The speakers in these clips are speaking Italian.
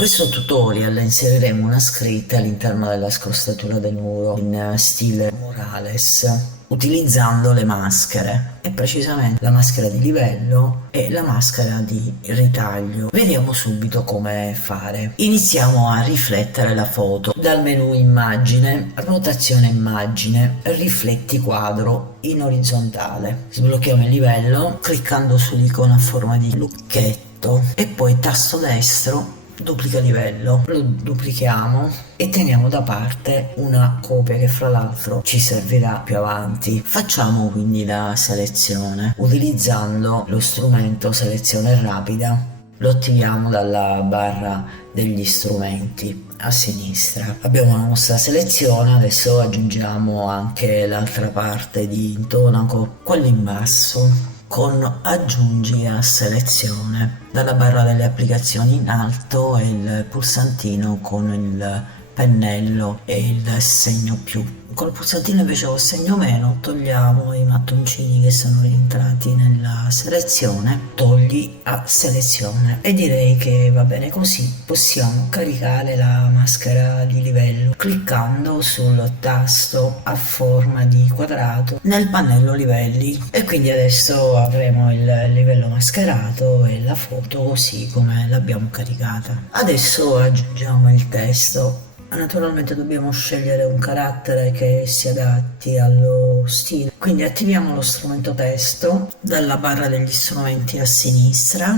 questo tutorial inseriremo una scritta all'interno della scrostatura del muro in stile murales, utilizzando le maschere, e precisamente la maschera di livello e la maschera di ritaglio. Vediamo subito come fare. Iniziamo a riflettere la foto. Dal menu immagine, rotazione immagine, rifletti quadro in orizzontale. Sblocchiamo il livello cliccando sull'icona a forma di lucchetto e poi tasto destro duplica livello, lo duplichiamo e teniamo da parte una copia che fra l'altro ci servirà più avanti. Facciamo quindi la selezione utilizzando lo strumento selezione rapida. Lo attiviamo dalla barra degli strumenti a sinistra. Abbiamo la nostra selezione, adesso aggiungiamo anche l'altra parte di intonaco, quello in basso, con aggiungi a selezione. Dalla barra delle applicazioni in alto e il pulsantino con il pennello e il segno più. Col pulsantino invece col segno meno togliamo i mattoncini che sono rientrati nella selezione, togli a selezione, e direi che va bene così. Possiamo caricare la maschera di livello cliccando sul tasto a forma di quadrato nel pannello livelli, e quindi adesso avremo il livello mascherato e la foto così come l'abbiamo caricata. Adesso aggiungiamo il testo. Naturalmente dobbiamo scegliere un carattere che si adatti allo stile, quindi attiviamo lo strumento testo dalla barra degli strumenti a sinistra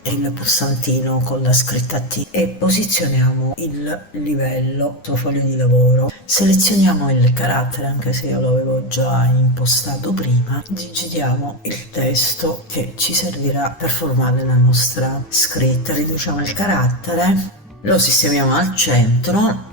e il pulsantino con la scritta T e posizioniamo il livello sul foglio di lavoro. Selezioniamo il carattere, anche se io lo avevo già impostato prima, digitiamo il testo che ci servirà per formare la nostra scritta, riduciamo il carattere, lo sistemiamo al centro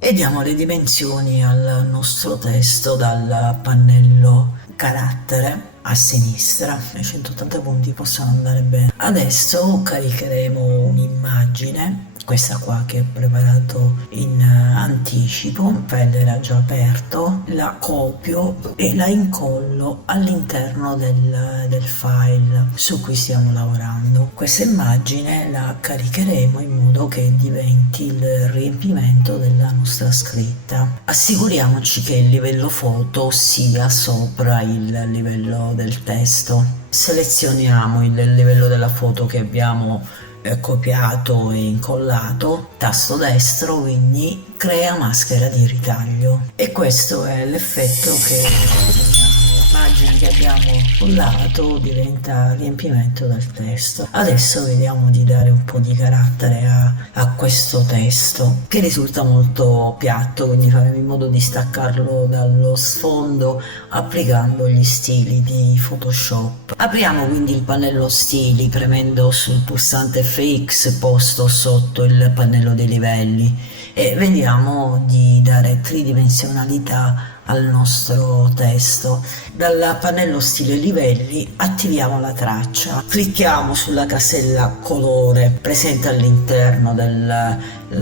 e diamo le dimensioni al nostro testo dal pannello carattere a sinistra. I 180 punti possono andare bene. Adesso caricheremo un'immagine, questa qua che ho preparato in anticipo, il file era già aperto, la copio e la incollo all'interno del file su cui stiamo lavorando. Questa immagine la caricheremo in modo che diventi il riempimento della nostra scritta. Assicuriamoci che il livello foto sia sopra il livello del testo. Selezioniamo il livello della foto che abbiamo copiato e incollato, tasto destro, quindi crea maschera di ritaglio, e questo è l'effetto che l'immagine che abbiamo incollato diventa riempimento del testo. Adesso vediamo di dare un po' di carattere a questo testo, che risulta molto piatto, quindi faremo in modo di staccarlo dallo sfondo applicando gli stili di Photoshop. Apriamo quindi il pannello stili premendo sul pulsante FX posto sotto il pannello dei livelli e vediamo di dare tridimensionalità al nostro testo. Dal pannello stile livelli attiviamo la traccia, clicchiamo sulla casella colore presente all'interno della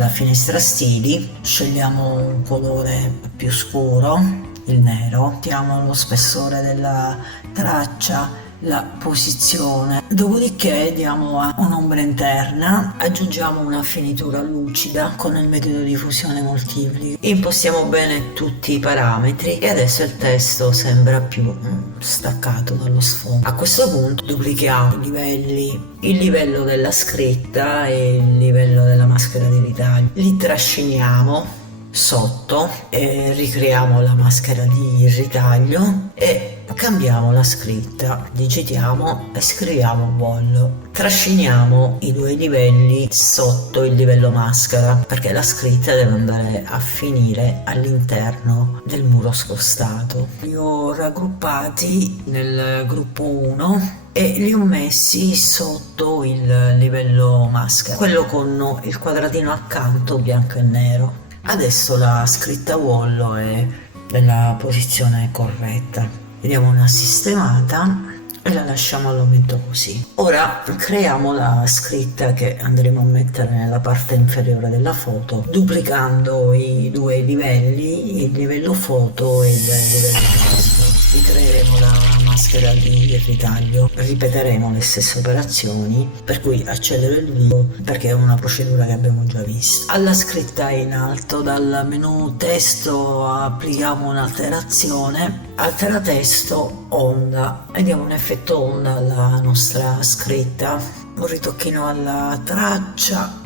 finestra stili, scegliamo un colore più scuro, il nero, attiviamo lo spessore della traccia, la posizione, dopodiché diamo un'ombra interna, aggiungiamo una finitura lucida con il metodo di fusione moltipli, impostiamo bene tutti i parametri e adesso il testo sembra più staccato dallo sfondo. A questo punto duplichiamo i livelli, il livello della scritta e il livello della maschera di ritaglio, li trasciniamo sotto e ricreiamo la maschera di ritaglio e cambiamo la scritta, digitiamo e scriviamo wall. Trasciniamo i due livelli sotto il livello maschera perché la scritta deve andare a finire all'interno del muro scostato. Li ho raggruppati nel gruppo 1 e li ho messi sotto il livello maschera, quello con il quadratino accanto bianco e nero. Adesso la scritta wall è nella posizione corretta. Diamo una sistemata e la lasciamo al momento così. Ora creiamo la scritta che andremo a mettere nella parte inferiore della foto, duplicando i due livelli, il livello foto e il livello testo. Ricreeremo la maschera di ritaglio. Ripeteremo le stesse operazioni, per cui accelero il video perché è una procedura che abbiamo già visto. Alla scritta in alto dal menu testo applichiamo un'alterazione, altera testo onda e diamo un effetto onda alla nostra scritta, un ritocchino alla traccia,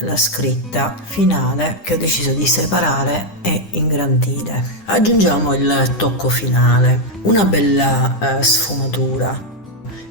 la scritta finale che ho deciso di separare e ingrandire. Aggiungiamo il tocco finale, una bella sfumatura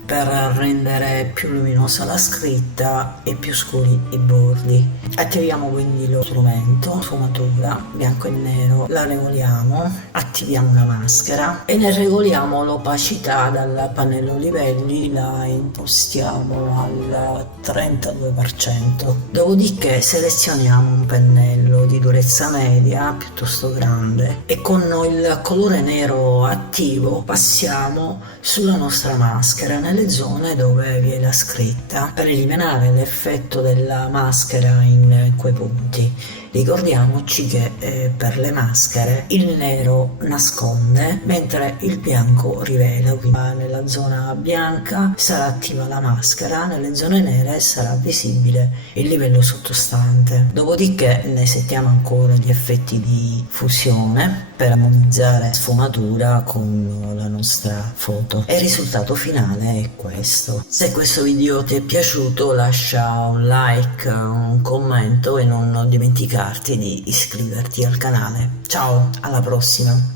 per rendere più luminosa la scritta e più scuri i bordi. Attiviamo quindi lo strumento, sfumatura, bianco e nero, la regoliamo, attiviamo la maschera e ne regoliamo l'opacità dal pannello livelli, la impostiamo al 32%. Dopodiché selezioniamo un pennello di durezza media piuttosto grande e con il colore nero attivo passiamo sulla nostra maschera nelle zone dove vi è la scritta per eliminare l'effetto della maschera in quei punti. Ricordiamoci che per le maschere il nero nasconde mentre il bianco rivela, quindi nella zona bianca sarà attiva la maschera, nelle zone nere sarà visibile il livello sottostante. Dopodiché ne settiamo ancora gli effetti di fusione per armonizzare la sfumatura con la nostra foto e il risultato finale è questo. Se questo video ti è piaciuto lascia un like, un commento e non dimenticarti di iscriverti al canale. Ciao, alla prossima!